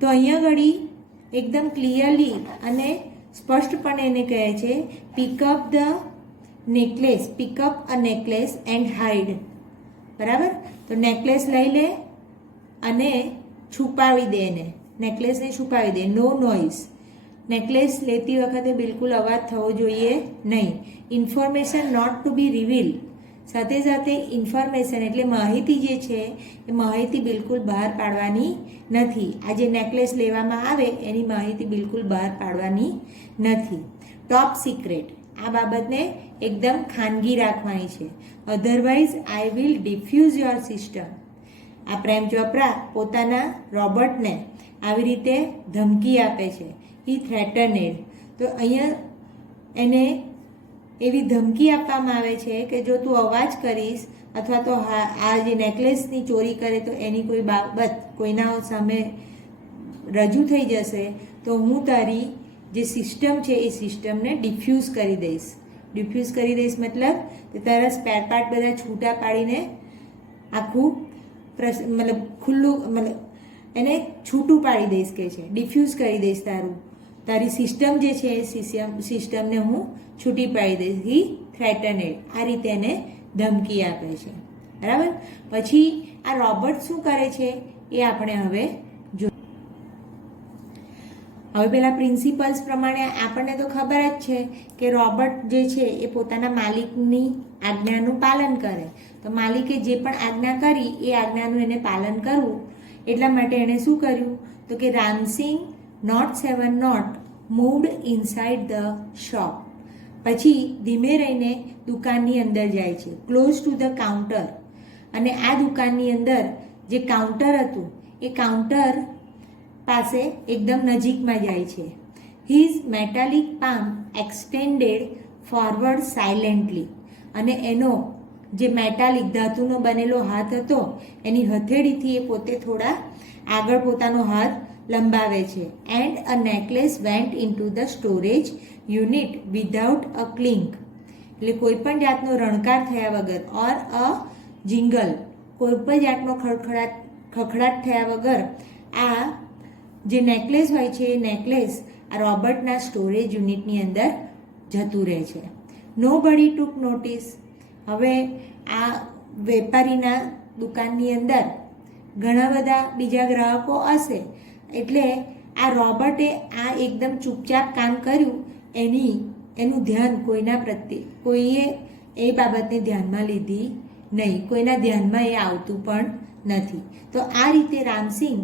તો અહીંયા ઘડી એકદમ ક્લિયરલી અને સ્પષ્ટપણે એને કહે છે pick up the necklace, pick up a necklace and hide, બરાબર. તો નેકલેસ લઈ લે અને છુપાવી દે એને, નેકલેસને છુપાવી દે. નો નોઇઝ, નેકલેસ લેતી વખતે બિલકુલ અવાજ થવો જોઈએ નહીં. Information not to be reveal, સાથે સાથે ઇન્ફોર્મેશન એટલે માહિતી જે છે એ માહિતી બિલકુલ બહાર પાડવાની નથી. આ જે નેકલેસ લેવામાં આવે એની માહિતી બિલકુલ બહાર પાડવાની નથી. ટોપ સિક્રેટ, આ બાબતને એકદમ ખાનગી રાખવાની છે. Otherwise I will diffuse your system. આ પ્રેમ ચોપરા પોતાના રોબર્ટને આવી રીતે ધમકી આપે છે. હી થ્રેટનેડ. તો અહીંયા એને એવી ધમકી આપવામાં આવે છે કે જો તું અવાજ કરીશ અથવા તો આ જે નેકલેસની ચોરી કરે તો એની કોઈ બાબત કોઈના સામે રજૂ થઈ જશે તો હું તારી જે સિસ્ટમ છે એ સિસ્ટમને ડિફ્યુઝ કરી દઈશ. ડિફ્યુઝ કરી દઈશ મતલબ કે તારા સ્પેર પાર્ટ બધા છૂટા પાડીને આખું મતલબ ખુલ્લું મતલબ એને છૂટું પાડી દઈશ કે છે. ડિફ્યુઝ કરી દઈશ તારી સિસ્ટમ જે છે એ સિસ્ટમને હું છૂટી પાડી દઈશ. હી થ્રેટનેડ. આ રીતે એને ધમકી આપે છે, બરાબર. પછી આ રોબર્ટ શું કરે છે એ આપણે હવે પેલા પ્રિન્સિપલ્સ પ્રમાણે આપણને તો ખબર જ છે કે રોબર્ટ જે છે એ પોતાના માલિકની આજ્ઞાનું પાલન કરે. તો માલિકે જે પણ આજ્ઞા કરી એ આજ્ઞાનું એને પાલન કરવું, એટલા માટે એણે શું કર્યું તો કે Ramsingh note 7 note moved inside the shop. પછી ધીમે રહીને દુકાનની અંદર જાય છે, ક્લોઝ ટુ ધ કાઉન્ટર. અને આ દુકાનની અંદર જે કાઉન્ટર હતું એ કાઉન્ટર પાસે એકદમ નજીકમાં જાય છે. His metallic palm extended forward silently. અને એનો જે મેટાલિક ધાતુનો બનેલો હાથ હતો એની હથેળીથી એ પોતે થોડા આગળ પોતાનો હાથ લંબાવે છે. And a necklace went in to the storage unit without a clink. એટલે કોઈ પણ જાતનો રણકાર થયા વગર ઓર અ જિંગલ, કોઈ પણ જાતનો ખખડાટ થયા વગર આ જે નેકલેસ હોય છે એ નેકલેસ આ રોબર્ટના સ્ટોરેજ યુનિટની અંદર જતું રહે છે. નો બડી ટુક નોટિસ. હવે આ વેપારીના દુકાનની અંદર ઘણા બધા બીજા ગ્રાહકો હશે, એટલે આ રોબર્ટે આ એકદમ ચૂપચાપ કામ કર્યું એનું ધ્યાન કોઈના પ્રત્યે કોઈએ એ બાબતને ધ્યાનમાં લીધી નહીં, કોઈના ધ્યાનમાં એ આવતું પણ નથી. તો આ રીતે રામસિંગ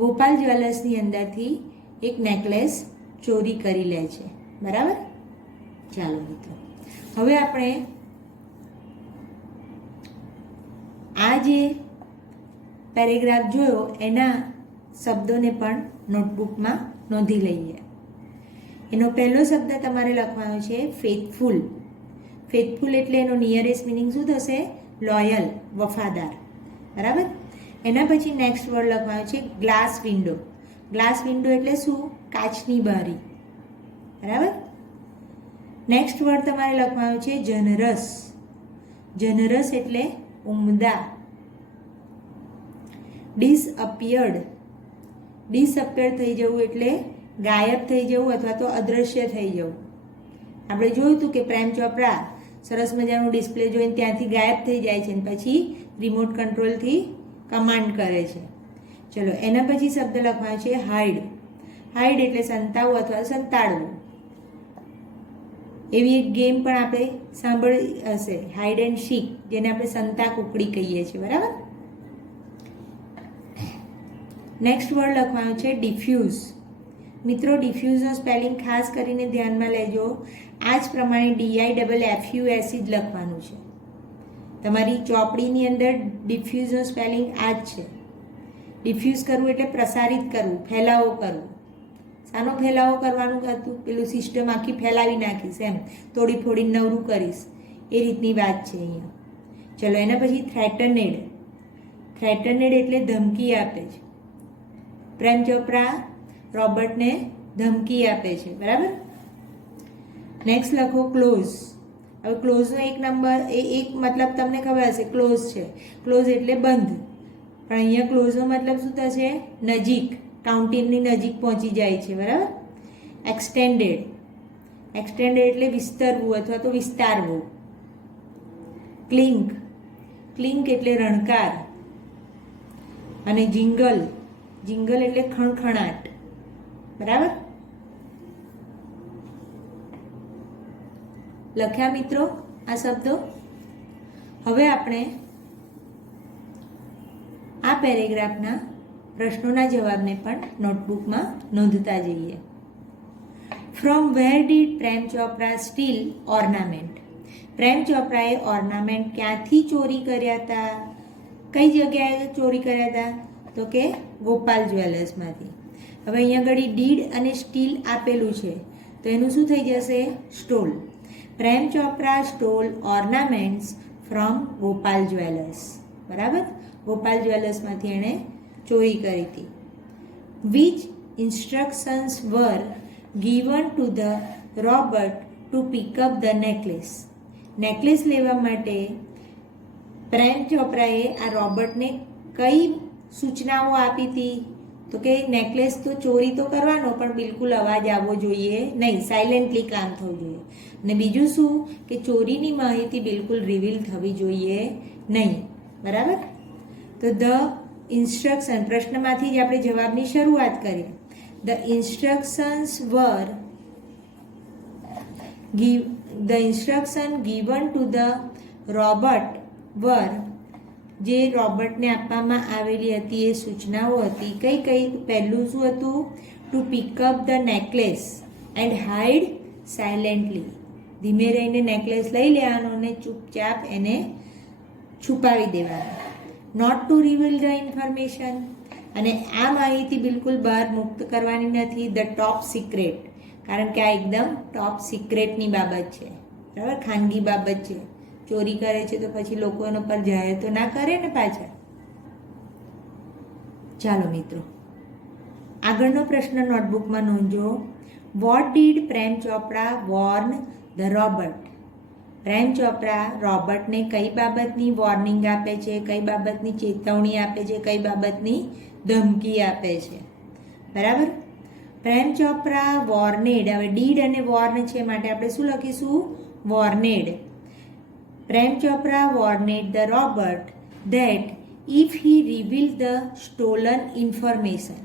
ગોપાલ જ્વેલર્સની અંદરથી એક નેકલેસ ચોરી કરી લે છે, બરાબર. ચાલો મિત્રો, હવે આપણે આ જે પેરેગ્રાફ જોયો એના શબ્દોને પણ નોટબુકમાં નોંધી લઈએ. એનો પહેલો શબ્દ તમારે લખવાનો છે ફેથફુલ. ફેથફુલ એટલે એનો નિયરેસ્ટ મિનિંગ શું થશે? લોયલ, વફાદાર, બરાબર. એના પછી નેક્સ્ટ વર્ડ લખવાનો છે ગ્લાસ વિન્ડો. ગ્લાસ વિન્ડો એટલે શું? કાચની બારી, બરાબર. નેક્સ્ટ વર્ડ તમારે લખવાનો છે જનરસ. જનરસ એટલે ઉમદા. ડિસઅપિયર્ડ. ડિસઅપિયર થઈ જવું એટલે ગાયબ થઈ જવું અથવા તો અદૃશ્ય થઈ જવું. આપણે જોયું હતું કે પ્રેમ ચોપરા સરસ મજાનું ડિસ્પ્લે જોઈને ત્યાંથી ગાયબ થઈ જાય છે અને પછી રિમોટ કંટ્રોલથી કમાન્ડ કરે છે. ચલો, એના પછી શબ્દ લખવાનો છે હાઇડ. હાઇડ એટલે સંતાવવું અથવા સંતાડવું. એવી એક ગેમ પણ આપણે સાંભળી હશે, હાઇડ એન્ડ સીક, જેને આપણે સંતા કુકડી કહીએ છીએ, બરાબર. નેક્સ્ટ વર્ડ લખવાનો છે ડિફ્યુઝ. મિત્રો, ડિફ્યુઝનો સ્પેલિંગ ખાસ કરીને ધ્યાનમાં લેજો. આ જ પ્રમાણે DIFFUS જ લખવાનું છે. તમારી ચોપડીની અંદર ડિફ્યુઝનો સ્પેલિંગ આ જ છે. ડિફ્યુઝ કરવું એટલે પ્રસારિત કરવું, ફેલાવો કરવું. શાનો ફેલાવો કરવાનું હતું? પેલું સિસ્ટમ આખી ફેલાવી નાખીશ, એમ તોડી ફોડી નવરું કરીશ, એ રીતની વાત છે અહીંયા. ચલો, એના પછી થ્રેટનેડ. થ્રેટનેડ એટલે ધમકી આપે છે. પ્રેમ ચોપરા રોબર્ટને ધમકી આપે છે, બરાબર. નેક્સ્ટ લખો ક્લોઝ. હવે ક્લોઝનો એક નંબર એક મતલબ તમને ખબર હશે, ક્લોઝ છે. ક્લોઝ એટલે બંધ, પણ અહીંયા ક્લોઝનો મતલબ શું થશે? નજીક, કાઉન્ટિંગની નજીક પહોંચી જાય છે, બરાબર. એક્સટેન્ડેડ, એક્સટેન્ડેડ એટલે વિસ્તરવું અથવા તો વિસ્તારવું. ક્લિંક, ક્લિંક એટલે રણકાર. અને જિંગલ, જિંગલ એટલે ખણખણાટ, બરાબર. લખ્યા મિત્રો આ શબ્દો? હવે આપણે આ પેરેગ્રાફના પ્રશ્નોના જવાબને પણ નોટબુકમાં નોંધતા જઈએ. From where did Prem Chopra steal ornament? Prem ચોપરાએ ઓર્નામેન્ટ ક્યાંથી ચોરી કર્યા હતા? કઈ જગ્યાએ ચોરી કર્યા હતા? તો કે ગોપાલ જ્વેલર્સમાંથી. હવે અહીંયા આગળ ડીડ અને સ્ટીલ આપેલું છે, તો એનું શું થઈ જશે? Stole. Prem Chopra stole ornaments from Gopal jewellers, બરાબર. ગોપાલ જ્વેલર્સમાંથી એણે ચોરી કરી હતી. Which instructions were given to the robot to pick up the necklace? Necklace લેવા માટે પ્રેમ ચોપરાએ આ રોબર્ટને કઈ સૂચનાઓ આપી હતી? તો કે નેકલેસ તો ચોરી તો કરવાનો, પણ બિલકુલ અવાજ આવવો જોઈએ નહીં, સાયલેન્ટલી કામ થવું જોઈએ. અને બીજું શું કે ચોરીની માહિતી બિલકુલ રિવીલ થવી જોઈએ નહીં, બરાબર. તો ધ ઇન્સ્ટ્રક્શન, પ્રશ્નમાંથી જ આપણે જવાબની શરૂઆત કરીએ. The instructions were the instruction given to the robot were, જે રોબર્ટને આપવામાં આવેલી હતી એ સૂચનાઓ હતી. કઈ કઈ? પહેલું શું હતું? To pick up the necklace and hide silently. ધીમે રહીને નેકલેસ લઈ લેવાનો અને ચૂપચાપ એને છુપાવી દેવાનો. Not to reveal the information, અને આ માહિતી બિલકુલ બહાર મુક્ત કરવાની નથી. ધ ટોપ સિક્રેટ, કારણ કે આ એકદમ ટોપ સિક્રેટની બાબત છે, બરાબર, ખાનગી બાબત છે. ચોરી કરે છે તો પછી લોકો એના પર જાહેર તો ના કરે ને પાછા. ચાલો મિત્રો, આગળનો પ્રશ્ન નોટબુકમાં નોંધો. What did Prem Chopra warn the robot? Prem Chopra રોબર્ટને કઈ બાબતની વોર્નિંગ આપે છે, કઈ બાબતની ચેતવણી આપે છે, કઈ બાબતની ધમકી આપે છે, બરાબર. પ્રેમ ચોપરા વોર્નેડ, હવે ડીડ અને વોર્ન છે માટે આપણે શું લખીશું? Warned. Prem Chopra warned the robot that if he reveal the stolen information,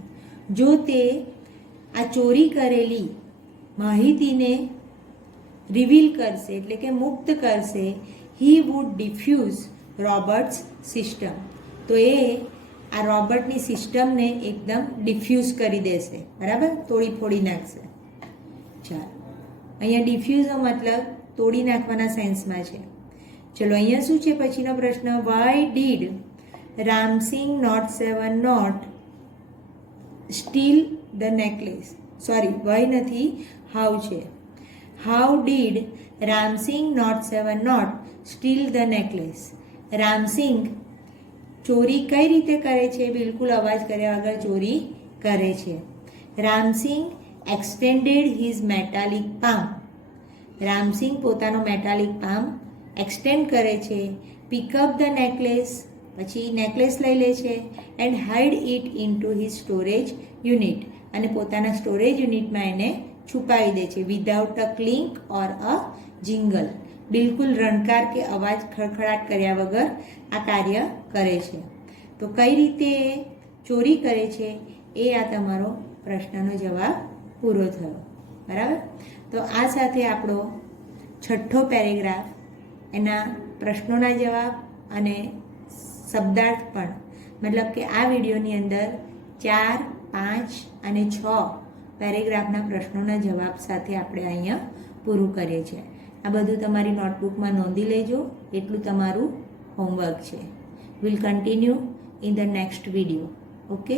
જો તે આ ચોરી કરેલી માહિતીને રિવીલ કરશે એટલે કે મુક્ત કરશે, he would diffuse Roberts system, તો એ આ રોબર્ટની સિસ્ટમને એકદમ ડિફ્યુઝ કરી દેશે, બરાબર, તોડી ફોડી નાખશે. ચાલો, અહીંયા ડિફ્યુઝનો મતલબ તોડી નાખવાના સેન્સમાં છે. ચલો, અહીંયા શું છે પછીનો પ્રશ્ન? Why did Ramsingh note 7 note steal the necklace? Sorry, why નથી, હાઉ છે. How did Ramsingh note 7 note steal the necklace? Ramsingh ચોરી કઈ રીતે કરે છે? બિલકુલ અવાજ કર્યા વગર ચોરી કરે છે. Ram Singh extended his metallic palm. Ram Singh પોતાનો મેટાલિક પામ એક્સટેન્ડ કરે છે. પિકઅપ ધ નેકલેસ, પછી નેકલેસ લઈ લે છે. And hide it into his storage unit, અને પોતાના સ્ટોરેજ યુનિટમાં એને છુપાવી દે છે. Without a ક્લિંક or a jingle, બિલકુલ રણકાર કે અવાજ ખડખડાટ કર્યા વગર આ કાર્ય કરે છે. તો કઈ રીતે ચોરી કરે છે એ આ તમારો પ્રશ્નનો જવાબ પૂરો થયો, બરાબર. તો આ સાથે આપણો છઠ્ઠો પેરેગ્રાફ, એના પ્રશ્નોના જવાબ અને શબ્દાર્થ પણ, મતલબ કે આ વિડીયોની અંદર 4, 5 અને 6 પેરેગ્રાફના પ્રશ્નોના જવાબ સાથે આપણે અહીંયા પૂરું કરીએ છીએ. આ બધું તમારી નોટબુકમાં નોંધી લેજો, એટલું તમારું હોમવર્ક છે. Will continue in the next video. Okay.